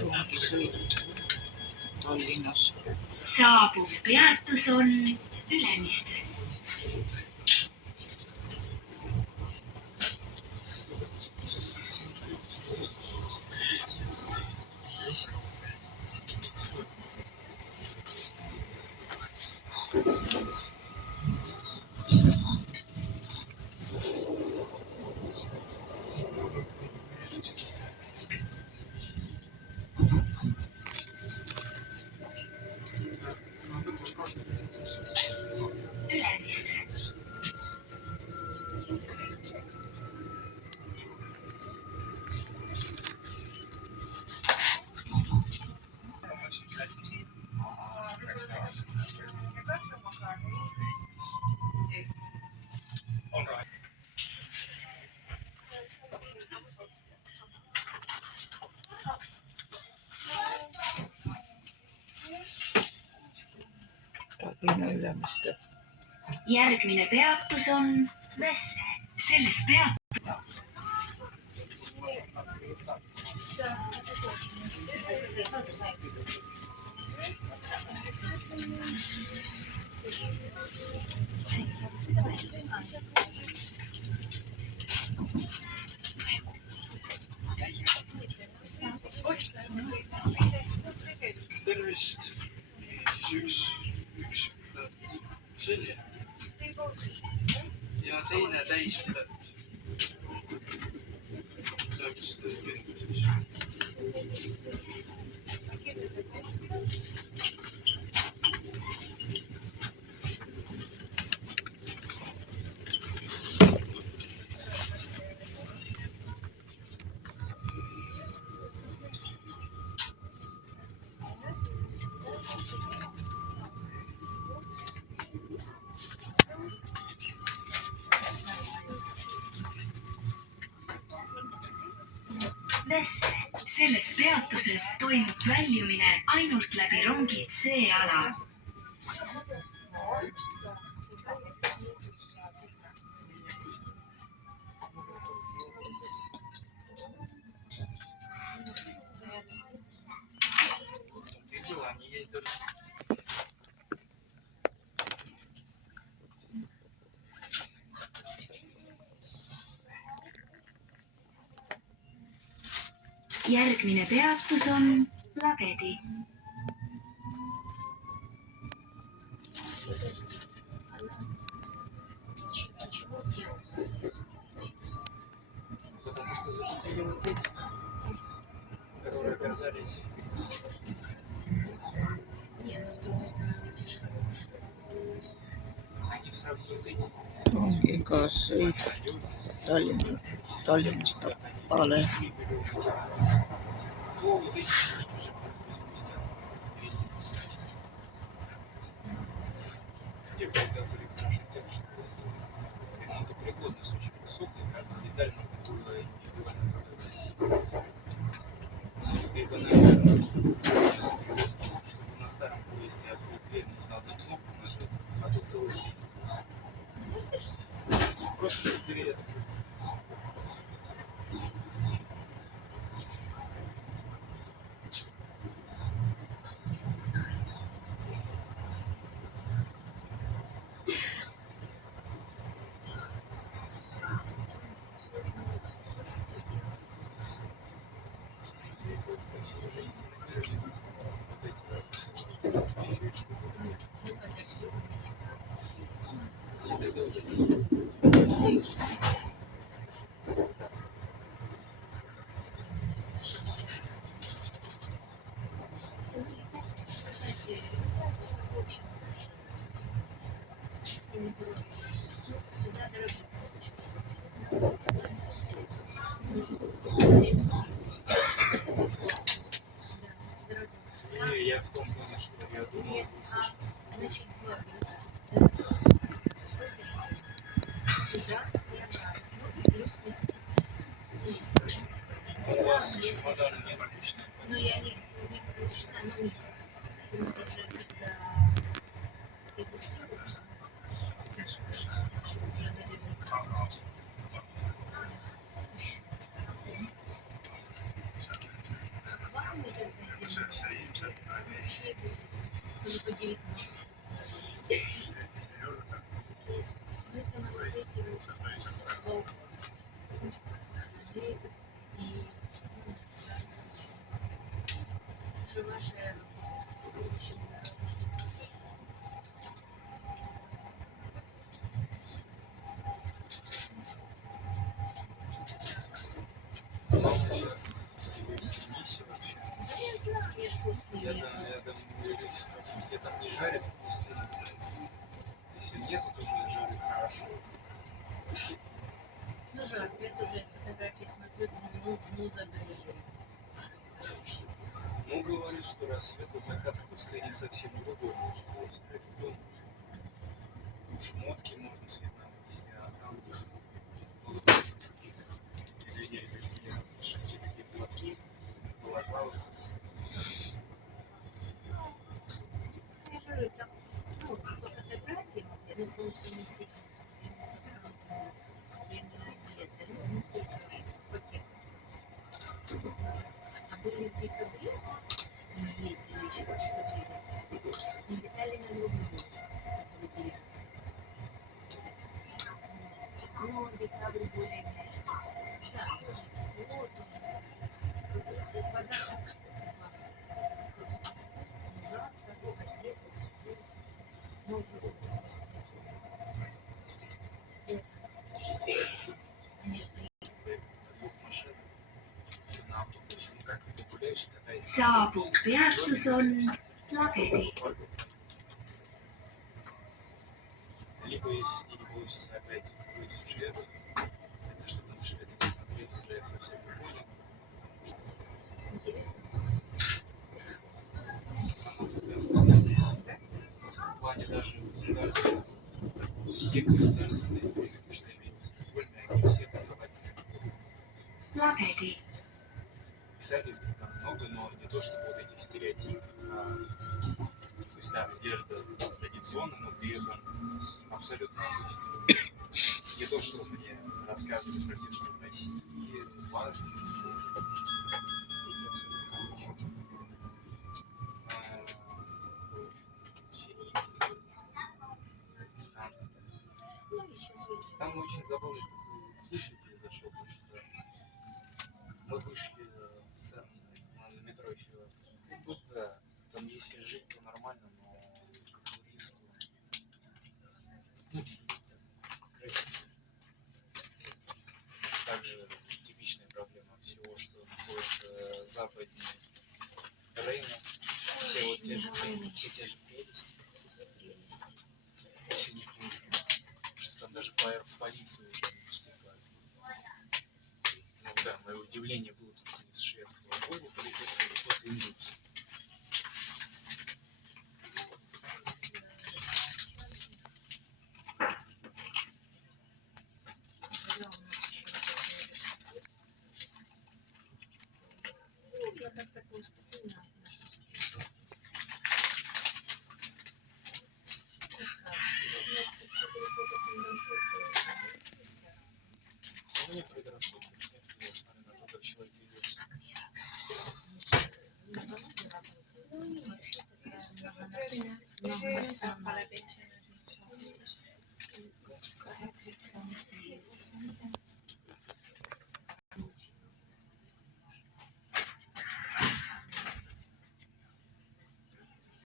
rongisõit Tallinnas. Saabuv peatus on Ülemiste. Tallinna Ülemiste. Järgmine peatus on Vesse. Selles Tervist! Üks pilet želje ja teine täispilet. Vesse. Selles peatuses toimub väljumine ainult läbi rongi C-ala. Järgmine peatus on Lagedi. Потому что закупили вот эти, которые оказались. Они в сравнении с этими. Rongiga sõit Tallinnast Tapale. Те поезда были хороши тем, что ремонтопригодность очень высокая, каждую деталь можно было индивидуально заказать. Либо, наверное, чтобы на старом поезде открыть дверь, нужно одну кнопку нажать, а то целый день. Просто чтобы дверь открыть. Кстати, сюда дорога. Я в том плане, что я думал, услышать. Значит, два туда и обратно. Плюс места. У вас чемоданы не пропущены? Но я не пропущена, но место. Ты уже когда регистрируешься, уже наверняка. К вам идет Я думаю, люди спрашивают, где там не жарят вкусно. Если нет, то тоже жарят хорошо. Ну, жарко. Я тоже фотографии смотрю, думаю, ну забрели. Слушай, Ну, говорит, что рассвет и закат в пустыне совсем другой. Можно устроить дом. Шмотки можно цветно нанести, а там будут такие, извиняюсь, такие шахтинские платки, балаклавы. я же говорю, там, ну, по фотографиям, вот я на солнце не сидела, все время одета, ну, только пакет. А были в декабре, мы ездили еще в декабре, мы летали на другой остров, который берется. Ну, декабрь более мягкий. Да, тоже тепло, тоже. Вода так купаться. Жарко, кассеты, но уже такой спектру. Они стоят. Двух машин, на автобусе, ну как ты гуляешь, катаешься. Saabub peatus on Lagedi. Либо, если не получится опять вкрыть в Швецию, хотя что там в Швеции смотреть уже я совсем не понял, Интересно. страна цыган. В плане даже государства, все государственные поиски, что имеют Стокгольме, они все консерватисты. Lagedi. Писателей цыган много, но не то, чтобы вот этих стереотипов, то есть, да, одежда традиционная, но при этом абсолютно обычная. Не то, что мне рассказывали про те, что в России, в Азии, эти абсолютно обычные. Сирийцы, пакистанцы. Ну, и сейчас везде. Там очень забавный такой случай произошел, потому что мы вышли в центр, на метро еще. Как будто там если жить, то нормально, но как туристу. Ну, чисто, красиво. Также типичная проблема всего, что находится западнее Рейна. Все вот те же прелести. Прелести. Если не нужно, что там даже в полицию уже не вступали. Ну да, мое удивление было, что из шведского Volvo полицейского какой-то индус. Когда у нас еще университет. Ну, я как так поступила на У меня предрассудки нет, несмотря на то, как человек ведется. на заводе работаю. Ну, вообще такая многонациональная.